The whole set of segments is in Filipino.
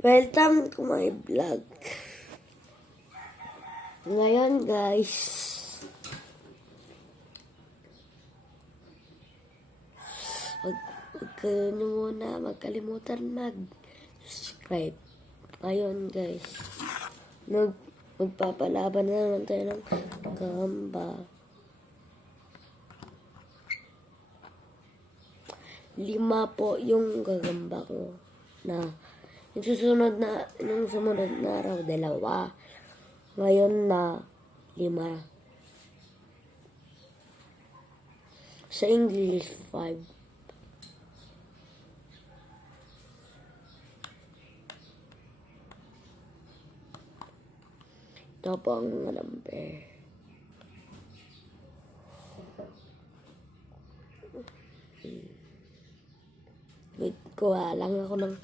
Welcome to my vlog. Ngayon guys, huwag kayo muna magkalimutan mag-subscribe. Ngayon guys, magpapalaban na naman tayo ng gamba. 5 po yung gagamba ko na yung sumunod na araw, 2. Ngayon na 5. Sa English, 5. Ito po ang number. Wait, kuha lang ako ng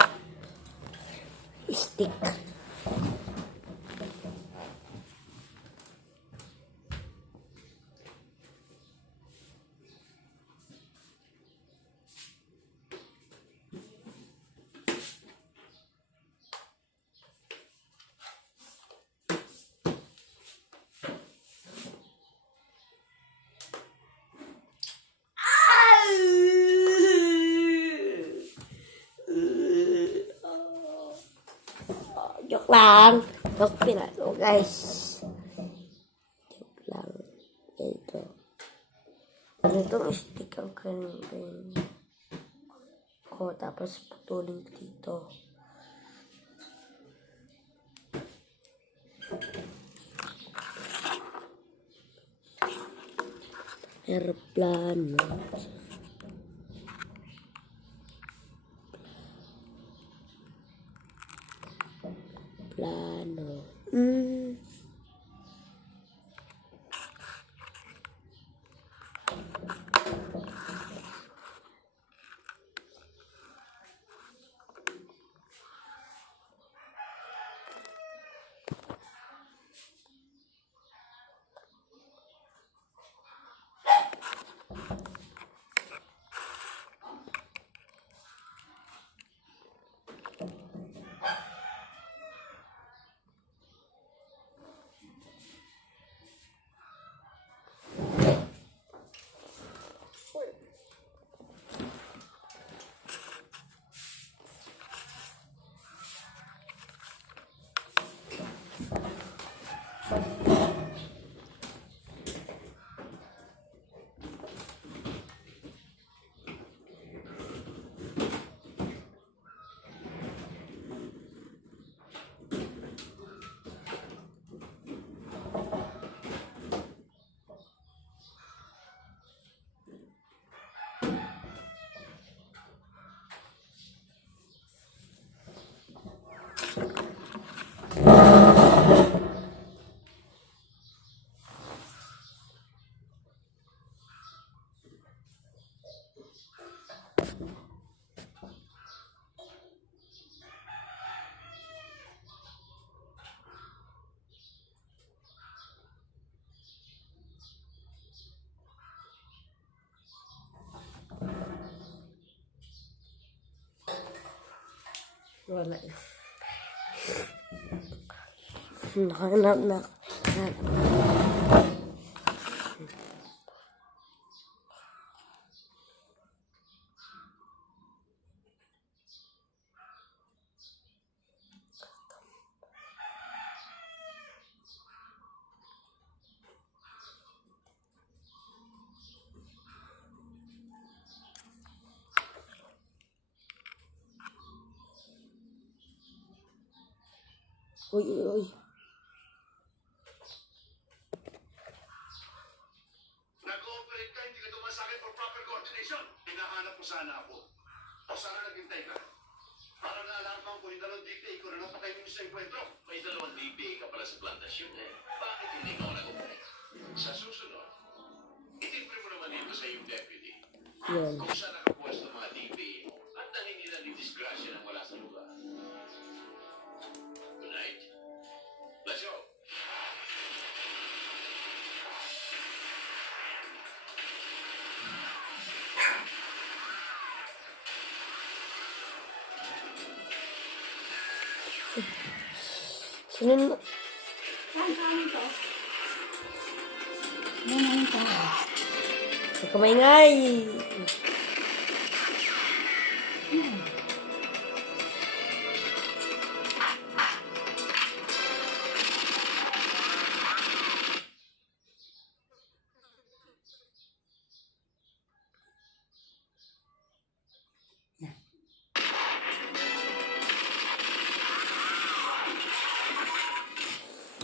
stick. Joke lang. Joke pinato guys. Joke lang. Ito. Itong stick ang kanin ko. Tapos putulin dito. Aeroplano. Plano. Wala eh. Nahanap na. Uy. Nag-ooperate ka, hindi ka dumasakit for proper coordination. Hinahanap mo sana ako. O sana naghintay ka. Para naalaman ko yung 2 DPA ko na napatay mo sa enkwentro. May 2 DPA ka pala sa plantasyon eh. Bakit hindi ka nag-operate? Sa susunod, itimbre mo naman dito sa iyong deputy. Yan. Kung saan nakapwesto mga DPA mo at nangingilan ni disgrasya ng wala sa lugar. Good night. Let's go. Sunod mo. Huwag ka maingay.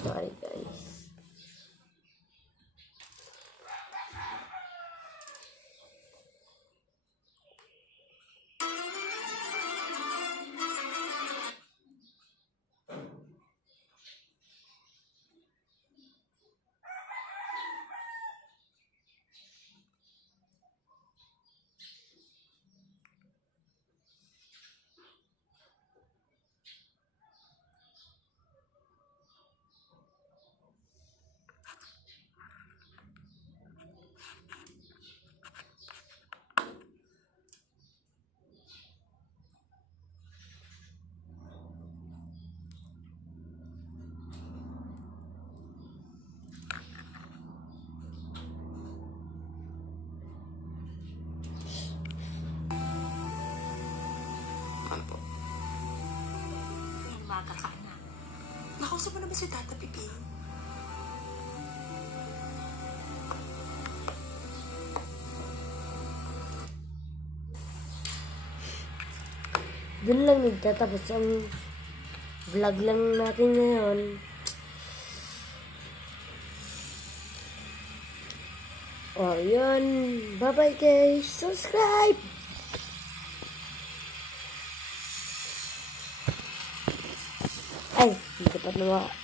Sorry guys. Ano po? Ngayong umaga ka na. Nakausap mo naman si Tata Pipi. Doon lang nagtatapos ang vlog lang natin ngayon. Oh, yun. Bye-bye guys. Subscribe! Ay, hindi pa naman.